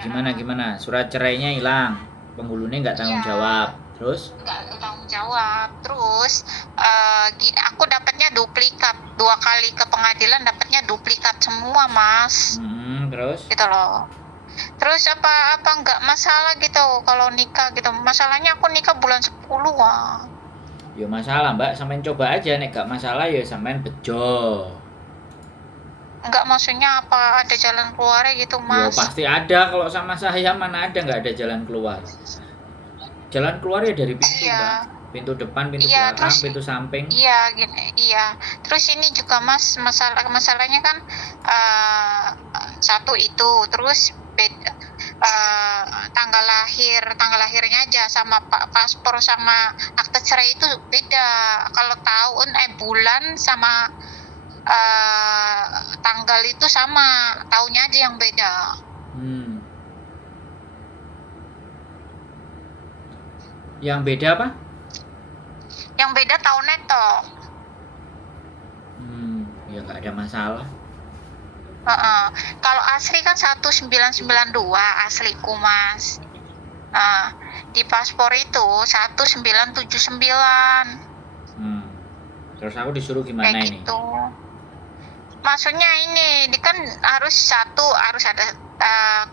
Gimana? Surat cerainya hilang, penghulunya nggak tanggung Iya, jawab. Terus? nggak tanggung jawab. Terus aku dapatnya duplikat 2 kali ke pengadilan, dapatnya duplikat semua, Mas. Terus? Gitu loh. Terus apa nggak masalah gitu kalau nikah gitu. Masalahnya aku nikah bulan 10 ah. Ya masalah mbak, sampean coba aja, nek gak masalah ya sampean bejo. Enggak, maksudnya apa ada jalan keluarnya gitu, Ya Mas? pasti ada, kalau sama saya mana ada nggak ada jalan keluar. Jalan keluar ya dari pintu Iya. mbak, pintu depan, pintu Iya, belakang, terus pintu samping. iya gini, iya. Terus ini juga Mas, masalahnya kan satu itu, terus beda, tanggal lahirnya aja sama paspor sama akte cerai itu beda. Kalau tahun bulan sama tanggal itu sama, tahunnya aja yang beda. Yang beda apa? Yang beda tahunnya toh. Ya nggak ada masalah. Kalau asli kan 1992 asliku, Mas. Di paspor itu 1979. Terus aku disuruh gimana Kayak ini? gitu. Maksudnya ini kan harus ada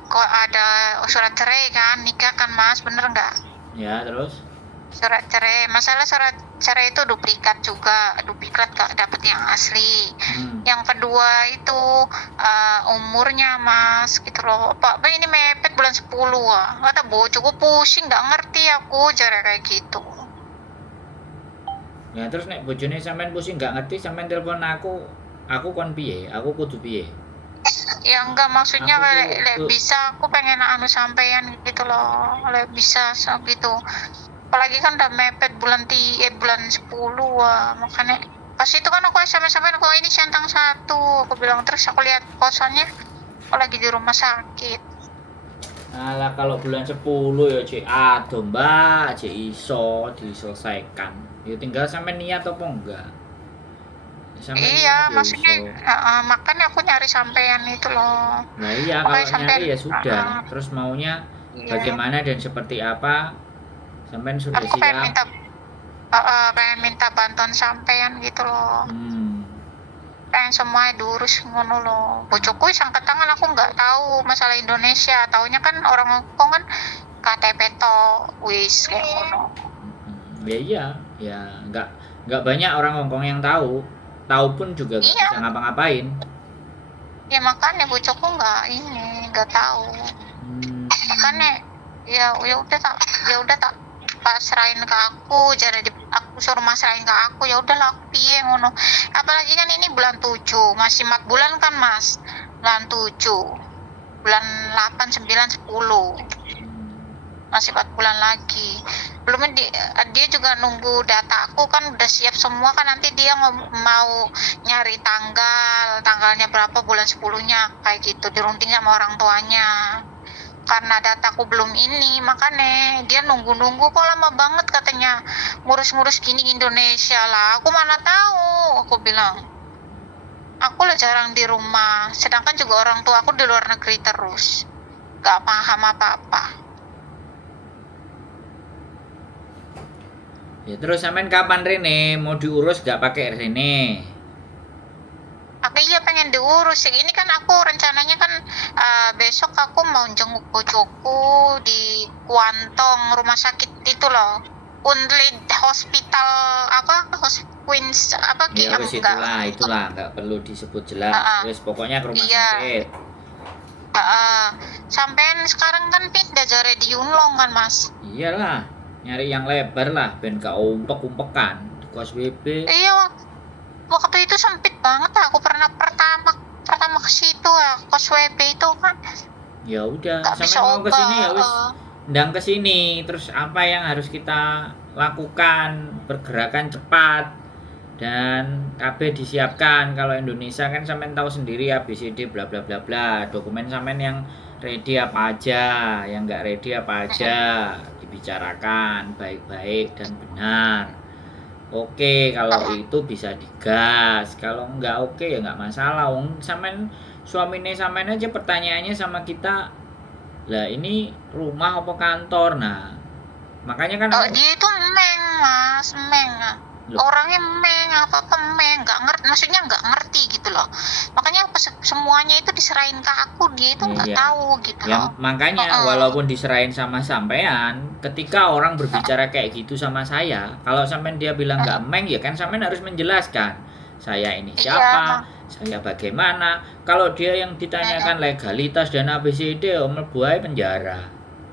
kok ada surat cerai kan, nikah kan, Mas, bener nggak? Ya, terus? Surat cerai, masalah surat cerai itu duplikat gak dapet yang asli. Yang kedua itu umurnya, Mas, gitu loh. Pak ini mepet bulan 10 kata bojoku pusing, nggak ngerti aku cara kayak gitu. Ya terus nek bojone sampean pusing nggak ngerti, sampean telepon aku kon piye? Aku kudu piye? Ya enggak, maksudnya bisa aku pengen sampean gitu loh, bisa gitu. Apalagi kan udah mepet bulan 10 makanya pas itu kan aku SMS-an kok ini centang 1, aku bilang. Terus aku lihat kosannya aku lagi di rumah sakit. Alah, kalau bulan 10 ya cek aduh mbak, cek iso diselesaikan. Ya tinggal sampean niat apa enggak. Iya, maksudnya makanya aku nyari sampean itu loh. Nah iya, kalau nyari ya sudah. Terus maunya bagaimana dan seperti apa, sampean sudah aku siap. pengen minta bantuan sampean gitu loh. Pengen semuanya diurus ngono loh. Bojoku angkat tangan, aku nggak tahu masalah Indonesia. Taunya kan orang Hongkong kan KTP to wis kayak ngono. Ya nggak banyak orang Hongkong yang tahu pun juga nggak bisa ngapa-ngapain. Ya makanya bojoku nggak tahu. Makanya ya udah tak pasrahin ke aku, jadi aku suruh masrahin ke aku, ya udahlah aku piye ngono. Apalagi kan ini bulan 7, masih 4 bulan kan, Mas. Bulan 7, bulan 8, 9, 10. Masih 4 bulan lagi. Belum dia juga nunggu data aku kan udah siap semua kan, nanti dia mau nyari tanggalnya berapa bulan 10-nya kayak gitu, dirunding sama orang tuanya. Karena dataku belum ini, makanya dia nunggu kok lama banget katanya, ngurus gini Indonesia lah. Aku mana tahu, aku bilang. Aku lah jarang di rumah, sedangkan juga orang tua aku di luar negeri terus. Gak paham apa-apa. Ya terus sampean kapan Rene mau diurus gak pakai Rene? Aku iya pengen diurus. Ini kan aku rencananya kan besok aku mau jenguk bojoku di Kuantong, rumah sakit itu loh. Unlid Hospital Queens apa Ya wis itulah nggak perlu disebut jelas. Wis pokoknya ke rumah sakit. Sampean sekarang kan pindah jare di Yunlong kan, Mas? Iyalah, nyari yang lebar lah ben gak umpek-umpekan di kos WB. Iya, waktu itu sempit banget. Aku pernah pertama ke situ kos WB itu kan. Ya udah, sampai mau ke sini ya wis ndang ke sini. Terus apa yang harus kita lakukan? Pergerakan cepat dan KB disiapkan. Kalau Indonesia kan sampean tahu sendiri ABCD bla bla bla bla. Dokumen sampean yang ready apa aja, yang nggak ready apa aja, dibicarakan baik-baik dan benar. Oke, kalau itu bisa digas. Kalau nggak oke ya nggak masalah. Sampean suaminya sampean aja pertanyaannya sama kita Lah ini rumah apa kantor? Nah, makanya kan Dia itu meng, Mas, meng. Loh. Orangnya meng, apa-apa meng, nggak ngerti, maksudnya nggak ngerti gitu loh. Makanya semuanya itu diserahin ke aku, dia itu nggak tahu gitu ya, loh. makanya walaupun diserahin sama sampean, ketika orang berbicara kayak gitu sama saya, kalau sampean dia bilang nggak meng, ya kan sampean harus menjelaskan saya ini siapa, saya bagaimana. Kalau dia yang ditanyakan legalitas dan ABCD, mlebu ae penjara,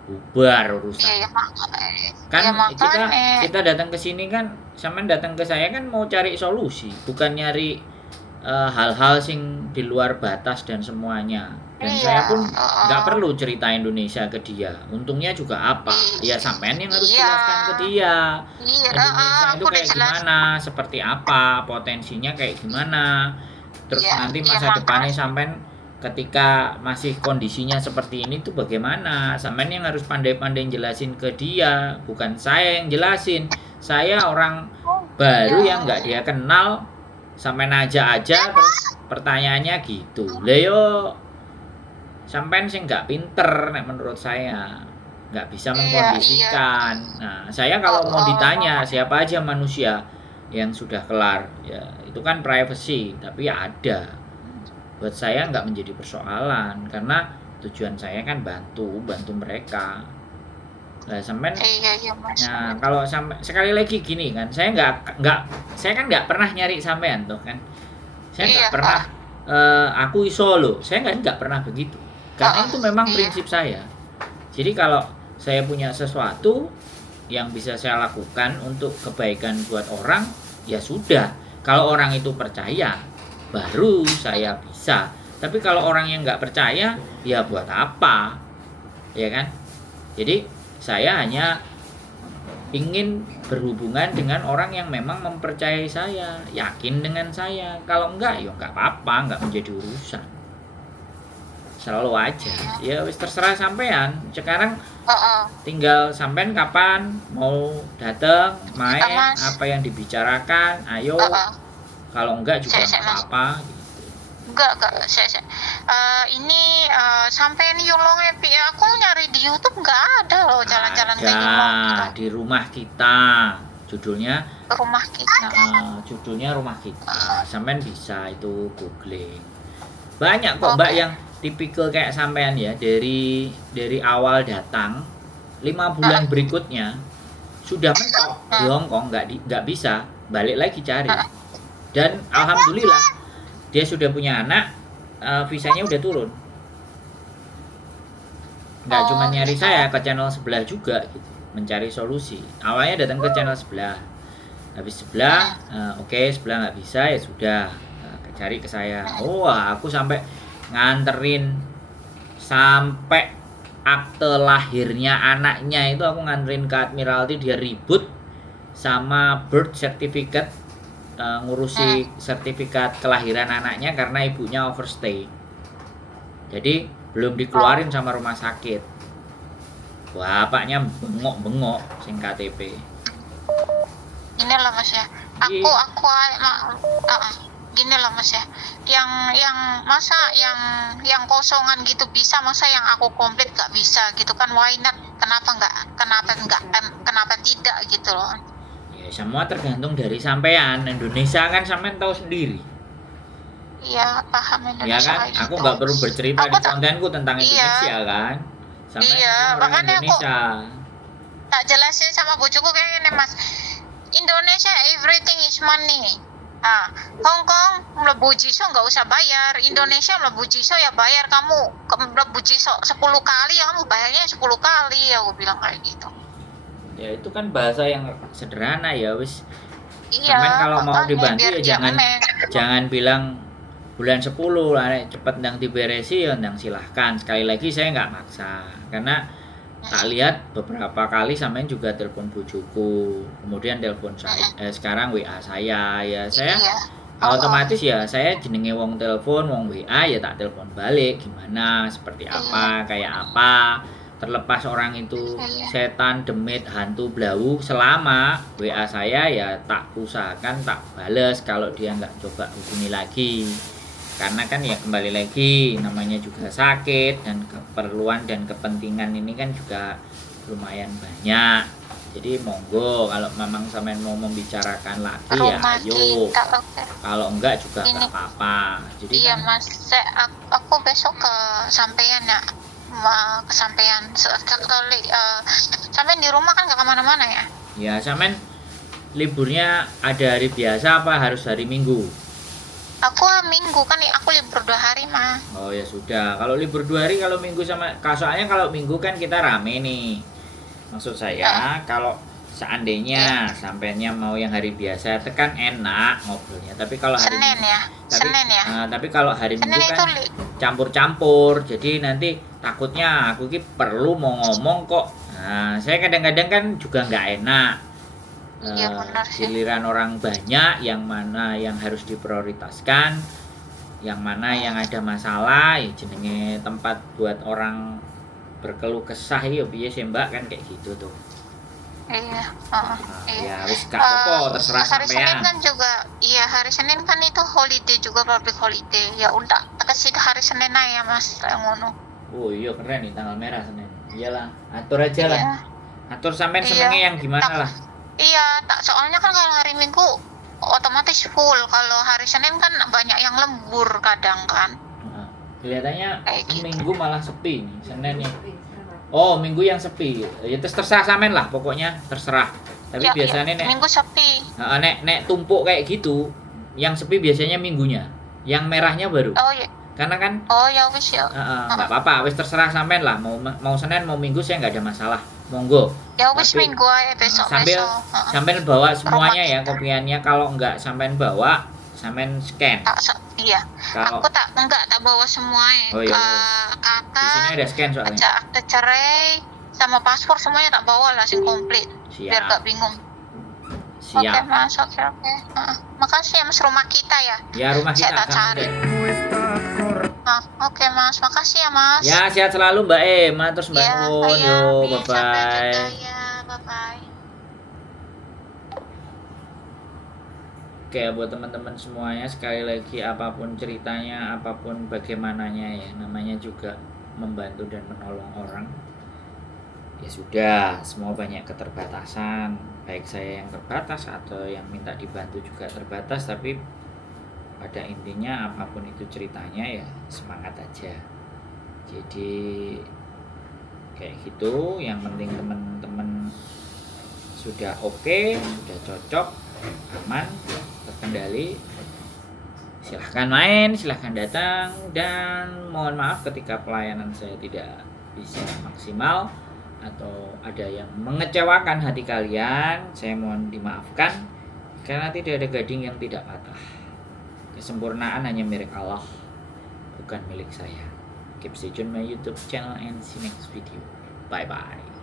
bubar urusan. Kan kita datang ke sini kan, sampean datang ke saya kan mau cari solusi, bukan nyari hal-hal sing di luar batas dan semuanya. Dan saya pun nggak perlu cerita Indonesia ke dia. Untungnya juga apa? Ya sampean yang harus jelaskan ke dia. Indonesia itu kayak gimana, seperti apa, potensinya kayak gimana. Terus nanti masa depannya sampean ketika masih kondisinya seperti ini tuh bagaimana? Sampean yang harus pandai-pandai jelasin ke dia, bukan saya yang jelasin. Saya orang baru yang nggak dia kenal, sampai aja terus pertanyaannya gitu. Leo sampean sih nggak pinter menurut saya, nggak bisa mengkondisikan. Nah, saya kalau mau ditanya siapa aja manusia yang sudah kelar, ya itu kan privacy, tapi ada. Buat saya nggak menjadi persoalan karena tujuan saya kan bantu mereka. Nah, sampean nah kalau sampai sekali lagi gini kan, saya kan nggak pernah nyari sampean tuh kan, saya nggak pernah aku iso loh, saya nggak pernah begitu, karena itu memang prinsip saya. Jadi kalau saya punya sesuatu yang bisa saya lakukan untuk kebaikan buat orang, ya sudah. Kalau orang itu percaya, baru saya bisa. Tapi kalau orang yang nggak percaya, ya buat apa, ya kan? Jadi saya hanya ingin berhubungan dengan orang yang memang mempercayai saya, yakin dengan saya. Kalau enggak, ya enggak apa-apa, enggak menjadi urusan. Selalu aja. Ya wis terserah sampean. Sekarang tinggal sampean kapan mau datang, main, apa yang dibicarakan, ayo. Kalau enggak juga enggak apa-apa. Enggak, ini sampai ini Yulong Epi, aku nyari di YouTube nggak ada loh jalan-jalan ke Yulong gitu. Di rumah kita, judulnya rumah kita. Judulnya rumah kita. Sampean bisa itu googling. Banyak kok Mbak yang tipikal kayak sampean ya, dari awal datang 5 bulan berikutnya sudah mentok di Hong Kong, nggak bisa balik lagi cari. Dan alhamdulillah dia sudah punya anak, visanya udah turun. Nggak cuma nyari saya, ke channel sebelah juga gitu, mencari solusi. Awalnya datang ke channel sebelah, habis sebelah sebelah nggak bisa, ya sudah, cari ke saya. Aku sampai nganterin sampai akte lahirnya anaknya itu, aku nganterin ke Admiralty, dia ribut sama birth certificate, ngurusi sertifikat kelahiran anaknya karena ibunya overstay, jadi belum dikeluarin sama rumah sakit. Bapaknya bengok sing KTP. Ini lah Mas ya, aku gini lah Mas ya, yang masa yang kosongan gitu bisa, masa yang aku komplit gak bisa gitu kan? Why not? Kenapa tidak gitu loh. Ya semua tergantung dari sampean. Indonesia kan sampean tahu sendiri. Iya, paham Indonesia. Ya kan, aku nggak perlu bercerita di kontenku tentang Indonesia kan. Sampean orang Indonesia. Tak jelasin sama bojoku kayak gini Mas. Indonesia everything is money. Hong Kong mlebu jiso nggak usah bayar. Indonesia mlebu jiso ya bayar. Kamu mlebu jiso 10 kali ya kamu bayarnya 10 kali. Aku bilang kayak gitu. Ya itu kan bahasa yang sederhana ya wis. Sampean kalau mau dibantu ya jangan bilang bulan 10 lah cepet ndang diberesi, ya ndang silahkan. Sekali lagi saya nggak maksa, karena tak lihat beberapa kali sampean juga telepon bojoku, kemudian telepon saya, sekarang WA saya, ya saya otomatis ya saya jenenge wong telepon, wong WA ya tak telepon balik, gimana, seperti apa, kayak apa. Terlepas orang itu setan, demit, hantu, blau, selama WA saya ya tak usahakan tak bales kalau dia nggak coba hubungi lagi. karena kan ya kembali lagi namanya juga sakit dan keperluan dan kepentingan ini kan juga lumayan banyak. Jadi monggo kalau memang sampean mau membicarakan lagi ya Rumah ayo. kita, oke. Kalau enggak juga Ini. enggak apa-apa. Jadi Iya kan mas, aku besok ke sampean ya, ke sampean sekali. Sampean di rumah kan nggak kemana-mana ya? ya sampean liburnya ada hari biasa apa harus hari Minggu? Aku minggu kan, aku libur 2 hari mah. Oh ya sudah. Kalau libur 2 hari, kalau Minggu sama soalnya kalau Minggu kan kita rame nih. Maksud saya kalau seandainya sampainya mau yang hari biasa itu kan enak ngobrolnya. Tapi kalau hari Senin ya, Senin ya. tapi kalau hari Senin Minggu itu kan campur-campur. Jadi nanti takutnya aku perlu mau ngomong kok. Nah, saya kadang-kadang kan juga nggak enak. Iya benar sih. Giliran orang banyak, yang mana yang harus diprioritaskan, yang mana yang ada masalah, ya jenenge tempat buat orang berkeluh kesah ya piye sih Mbak, kan kayak gitu tuh. Iya, Ya wis gak apa-apa, terserah hari Senin sampean. kan juga, iya hari Senin kan itu holiday juga, public holiday. Ya udah, kasih hari Senin aja mas, kayak ngono. Oh iya keren nih tanggal merah Senin. Iyalah, atur aja lah. Iya. Atur sampean Iya. senengnya yang gimana lah. Iya, soalnya kan kalau hari Minggu otomatis full. Kalau hari Senin kan banyak yang lembur kadang kan. Nah, kelihatannya Kayak gitu. Minggu malah sepi nih, Senin nih. Oh, Minggu yang sepi. Ya terserah sampean lah, pokoknya terserah. Tapi Ya, biasanya nek Minggu sepi. nek tumpuk kayak gitu, yang sepi biasanya Minggunya. Yang merahnya baru. Oh iya. Karena kan Oh ya wis ya. nggak apa-apa, wis terserah sampean lah. Mau Senin mau Minggu saya nggak ada masalah. Monggo. Ya wis Tapi, Minggu aja besok sambil besok. sampean bawa semuanya ya kita. kopiannya. Kalau nggak sampean bawa, sampean scan. Iya. Kalau Aku tak bawa semuanya. Oh, iya, di sini Kakak, ada scan soalnya. akte cerai sama paspor semuanya tak bawa lah, sing komplit. Biar Siap. gak bingung. Oke Siap. mas, oke. Makasih ya mas, rumah kita ya. Ya rumah kita Saya tak sama cari. deh. Oke mas, makasih ya mas. Ya sehat selalu Mbak terus Mbak Ya, Nun. iya, Yo, iya, bye sampai juga bye. ya, bye bye. Oke, buat teman-teman semuanya sekali lagi apapun ceritanya, apapun bagaimananya ya, namanya juga membantu dan menolong orang. Ya sudah, semua banyak keterbatasan. Baik saya yang terbatas atau yang minta dibantu juga terbatas, tapi pada intinya apapun itu ceritanya ya semangat aja. Jadi kayak gitu, yang penting teman-teman sudah oke, sudah cocok, aman, terkendali, silahkan main, silahkan datang, dan mohon maaf ketika pelayanan saya tidak bisa maksimal atau ada yang mengecewakan hati kalian, saya mohon dimaafkan karena tidak ada gading yang tidak patah. Kesempurnaan hanya milik Allah, bukan milik saya. Keep stay tune my YouTube channel and see next video. Bye bye.